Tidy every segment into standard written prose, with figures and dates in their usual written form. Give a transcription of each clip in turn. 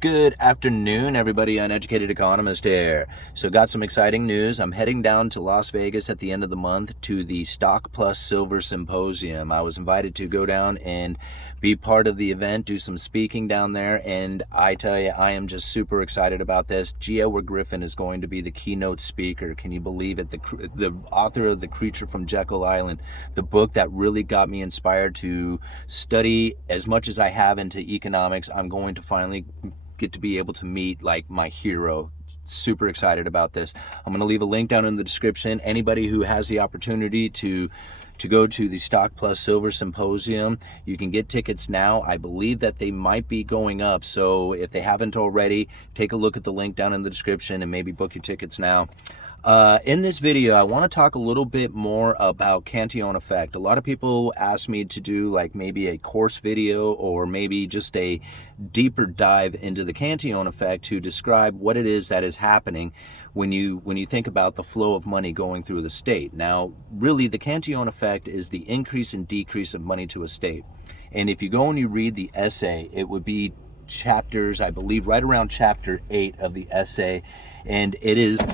Good afternoon, everybody. Uneducated Economist here. So got some exciting news. I'm heading down to Las Vegas at the end of the month to the Stock Plus Silver Symposium. I was invited to go down and be part of the event, do some speaking down there, and I tell you, I am just super excited about this. G. Edward Griffin is going to be the keynote speaker. Can you believe it? The author of The Creature from Jekyll Island, the book that really got me inspired to study as much as I have into economics. I'm going to finally get to be able to meet like my hero. Super excited about this. I'm going to leave a link down in the description. Anybody who has the opportunity to go to the Stock Plus Silver Symposium, you can get tickets now. I believe that they might be going up, so if they haven't already, take a look at the link down in the description and maybe book your tickets now. In this video, I want to talk a little bit more about Cantillon effect. A lot of people ask me to do like maybe a course video or maybe just a deeper dive into the Cantillon effect to describe what it is that is happening when you think about the flow of money going through the state. Now, really, the Cantillon effect is the increase and decrease of money to a state. And if you go and you read the essay, it would be chapters, I believe, right around chapter 8 of the essay, and it is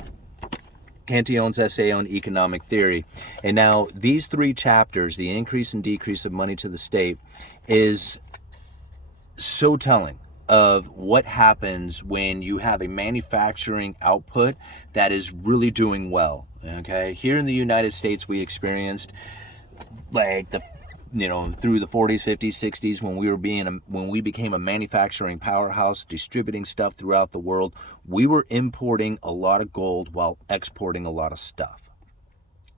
Cantillon's essay on economic theory. And now these three chapters, the increase and decrease of money to the state, is so telling of what happens when you have a manufacturing output that is really doing well. Okay, here in the United States, we experienced like through the 40s, 50s, 60s, when we became a manufacturing powerhouse, distributing stuff throughout the world, we were importing a lot of gold while exporting a lot of stuff.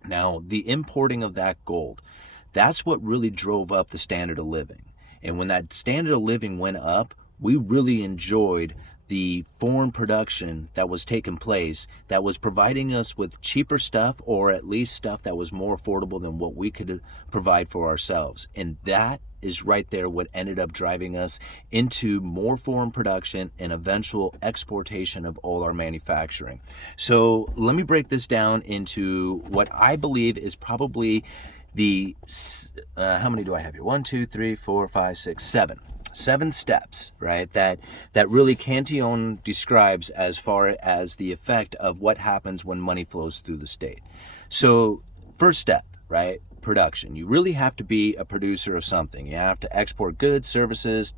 Now, the importing of that gold, that's what really drove up the standard of living. And when that standard of living went up, we really enjoyed the foreign production that was taking place that was providing us with cheaper stuff, or at least stuff that was more affordable than what we could provide for ourselves. And that is right there what ended up driving us into more foreign production and eventual exportation of all our manufacturing. So let me break this down into what I believe is probably the, how many do I have here? 1, 2, 3, 4, 5, 6, 7. 7 steps, right, that really Cantillon describes as far as the effect of what happens when money flows through the state. So first step, right, production. You really have to be a producer of something. You have to export goods, services,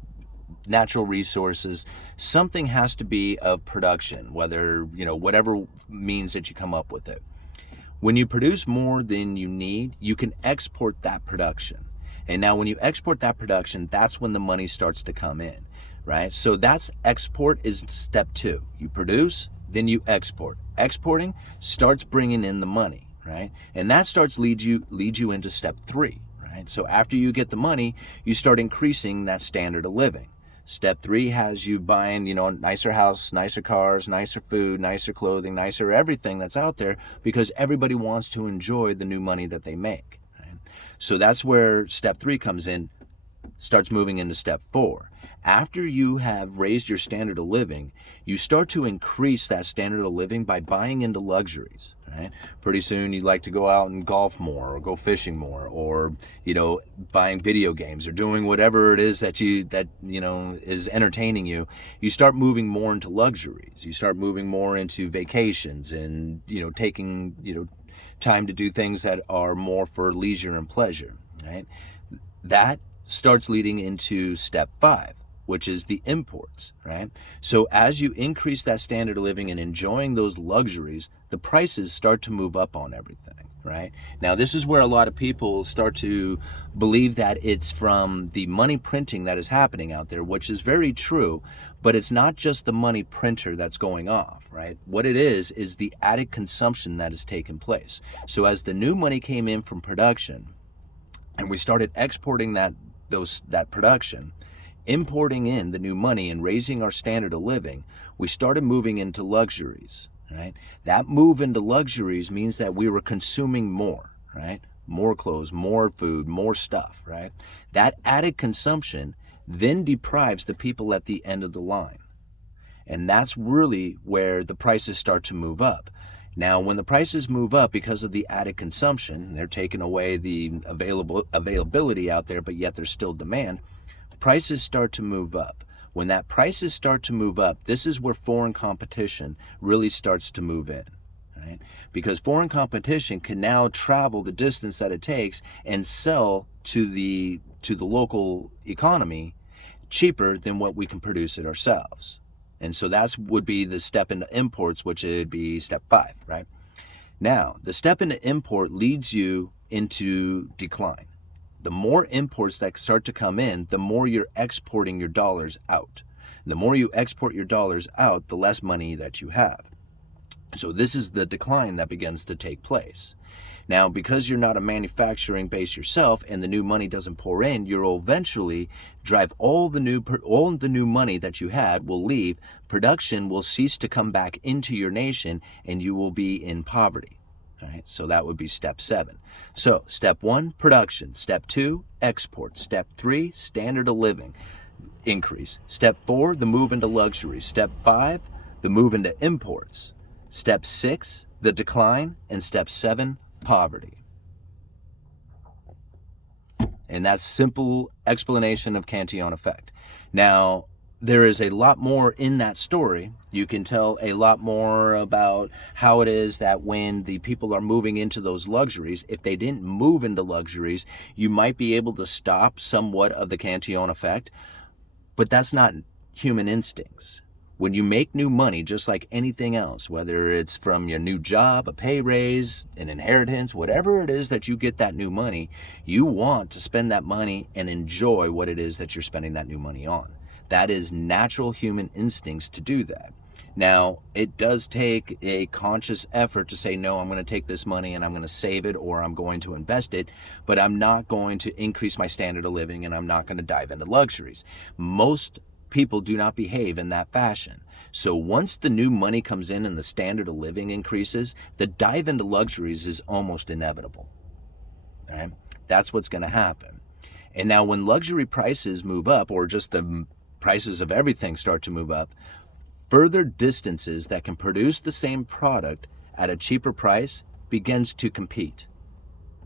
natural resources. Something has to be of production, whether, whatever means that you come up with it. When you produce more than you need, you can export that production. And now when you export that production, that's when the money starts to come in, right? So export is step 2. You produce, then you export. Exporting starts bringing in the money, right? And that starts lead you into step 3, right? So after you get the money, you start increasing that standard of living. Step 3 has you buying, nicer house, nicer cars, nicer food, nicer clothing, nicer everything that's out there, because everybody wants to enjoy the new money that they make. So that's where step 3 comes in, starts moving into step 4. After you have raised your standard of living, you start to increase that standard of living by buying into luxuries, right? Pretty soon you'd like to go out and golf more, or go fishing more, or, buying video games, or doing whatever it is that is entertaining you. You start moving more into luxuries. You start moving more into vacations and, taking, time to do things that are more for leisure and pleasure, right? That starts leading into step 5, which is the imports, right? So as you increase that standard of living and enjoying those luxuries, the prices start to move up on everything, right? Now, this is where a lot of people start to believe that it's from the money printing that is happening out there, which is very true, but it's not just the money printer that's going off, right? What it is the added consumption that is taking place. So as the new money came in from production, and we started exporting that production, importing in the new money and raising our standard of living, we started moving into luxuries, right? That move into luxuries means that we were consuming more, right? More clothes, more food, more stuff, right? That added consumption then deprives the people at the end of the line. And that's really where the prices start to move up. Now, when the prices move up because of the added consumption, they're taking away the availability out there, but yet there's still demand, prices start to move up. When that prices start to move up, this is where foreign competition really starts to move in. Right? Because foreign competition can now travel the distance that it takes and sell to the local economy cheaper than what we can produce it ourselves. And so that would be the step into imports, which would be step 5, right? Now, the step into import leads you into decline. The more imports that start to come in, the more you're exporting your dollars out. The more you export your dollars out, the less money that you have. So this is the decline that begins to take place. Now, because you're not a manufacturing base yourself and the new money doesn't pour in, you'll eventually drive all the new money that you had will leave. Production will cease to come back into your nation and you will be in poverty. All right, so that would be step 7. So step 1, production. Step 2, export. Step 3, standard of living increase. Step 4, the move into luxury. Step 5, the move into imports. Step 6, the decline. And step 7, poverty. And that's simple explanation of Cantillon effect. Now, there is a lot more in that story. You can tell a lot more about how it is that when the people are moving into those luxuries, if they didn't move into luxuries, you might be able to stop somewhat of the Cantillon effect, but that's not human instincts. When you make new money, just like anything else, whether it's from your new job, a pay raise, an inheritance, whatever it is that you get that new money, you want to spend that money and enjoy what it is that you're spending that new money on. That is natural human instincts to do that. Now, it does take a conscious effort to say, no, I'm going to take this money and I'm going to save it or I'm going to invest it, but I'm not going to increase my standard of living and I'm not going to dive into luxuries. Most people do not behave in that fashion. So once the new money comes in and the standard of living increases, the dive into luxuries is almost inevitable. Right? That's what's going to happen. And now when luxury prices move up, or just the prices of everything start to move up, further distances that can produce the same product at a cheaper price begins to compete.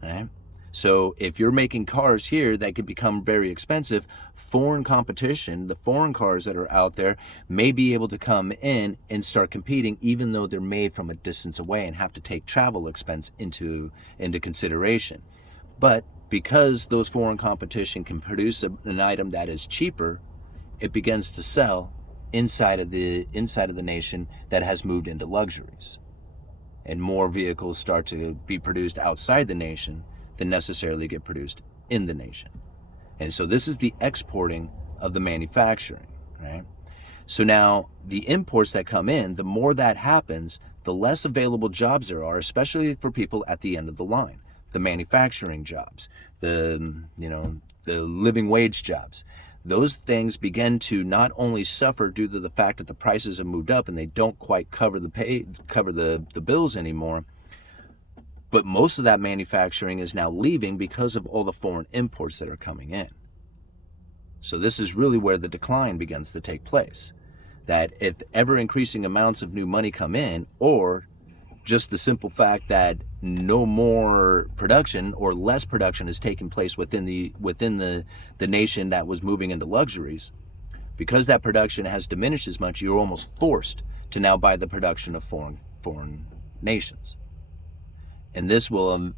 Right? So if you're making cars here that could become very expensive, foreign competition, the foreign cars that are out there may be able to come in and start competing even though they're made from a distance away and have to take travel expense into consideration. But because those foreign competition can produce an item that is cheaper, it begins to sell inside of the nation that has moved into luxuries. And more vehicles start to be produced outside the nation than necessarily get produced in the nation. And so this is the exporting of the manufacturing, right? So now the imports that come in, the more that happens, the less available jobs there are, especially for people at the end of the line, the manufacturing jobs, the living wage jobs. Those things begin to not only suffer due to the fact that the prices have moved up and they don't quite cover the bills anymore, but most of that manufacturing is now leaving because of all the foreign imports that are coming in. So this is really where the decline begins to take place. That if ever increasing amounts of new money come in, or just the simple fact that no more production or less production is taking place within the nation that was moving into luxuries, because that production has diminished as much, you're almost forced to now buy the production of foreign nations. And this will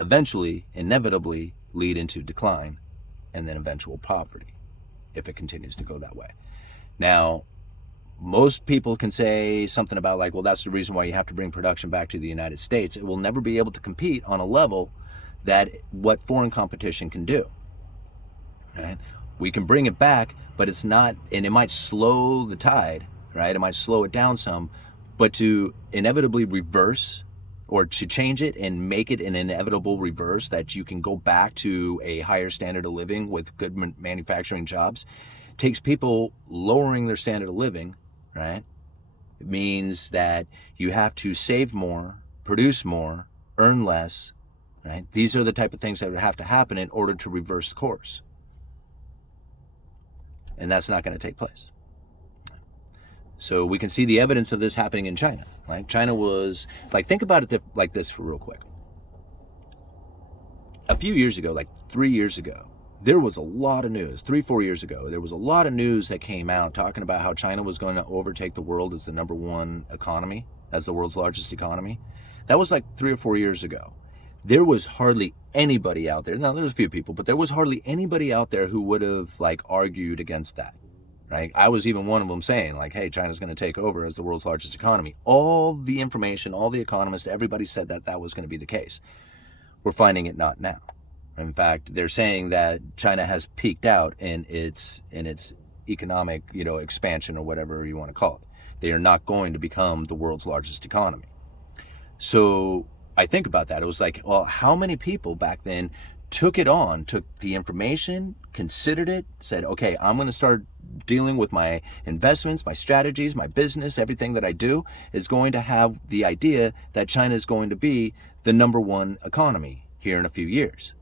eventually, inevitably, lead into decline and then eventual poverty if it continues to go that way. Now, most people can say something about like, well, that's the reason why you have to bring production back to the United States. It will never be able to compete on a level that what foreign competition can do. Right? We can bring it back, but it's not, and it might slow the tide, right? It might slow it down some, but to inevitably reverse or to change it and make it an inevitable reverse that you can go back to a higher standard of living with good manufacturing jobs, takes people lowering their standard of living, right? It means that you have to save more, produce more, earn less, right? These are the type of things that would have to happen in order to reverse the course. And that's not going to take place. So we can see the evidence of this happening in China. Right? China was, like, think about it like this for real quick. A few years ago, like 3 years ago, there was a lot of news 3-4 years ago. There was a lot of news that came out talking about how China was going to overtake the world as the number one economy, as the world's largest economy. That was like 3 or 4 years ago. There was hardly anybody out there. Now, there's a few people, but there was hardly anybody out there who would have like argued against that. Right? I was even one of them saying like, hey, China's going to take over as the world's largest economy. All the information, all the economists, everybody said that that was going to be the case. We're finding it not now. In fact, they're saying that China has peaked out in its economic, expansion or whatever you want to call it. They are not going to become the world's largest economy. So I think about that. It was like, well, how many people back then took the information, considered it, said, okay, I'm going to start dealing with my investments, my strategies, my business, everything that I do is going to have the idea that China is going to be the number one economy here in a few years.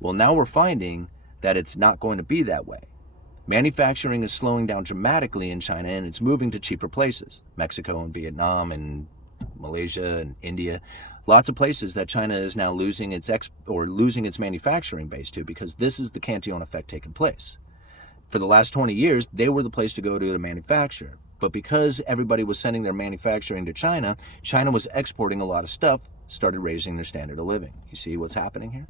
Well, now we're finding that it's not going to be that way. Manufacturing is slowing down dramatically in China, and it's moving to cheaper places. Mexico and Vietnam and Malaysia and India. Lots of places that China is now losing its manufacturing base to, because this is the Cantillon effect taking place. For the last 20 years, they were the place to go to manufacture. But because everybody was sending their manufacturing to China, China was exporting a lot of stuff, started raising their standard of living. You see what's happening here?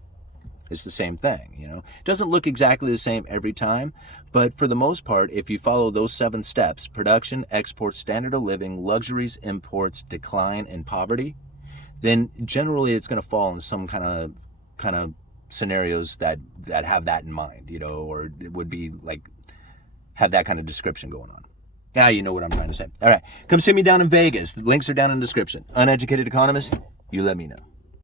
It's the same thing, It doesn't look exactly the same every time, but for the most part, if you follow those 7 steps, production, export, standard of living, luxuries, imports, decline, and poverty, then generally it's going to fall in some kind of scenarios that have that in mind, or it would be like have that kind of description going on. Yeah, you know what I'm trying to say. All right, come see me down in Vegas. The links are down in the description. Uneducated Economist, you let me know.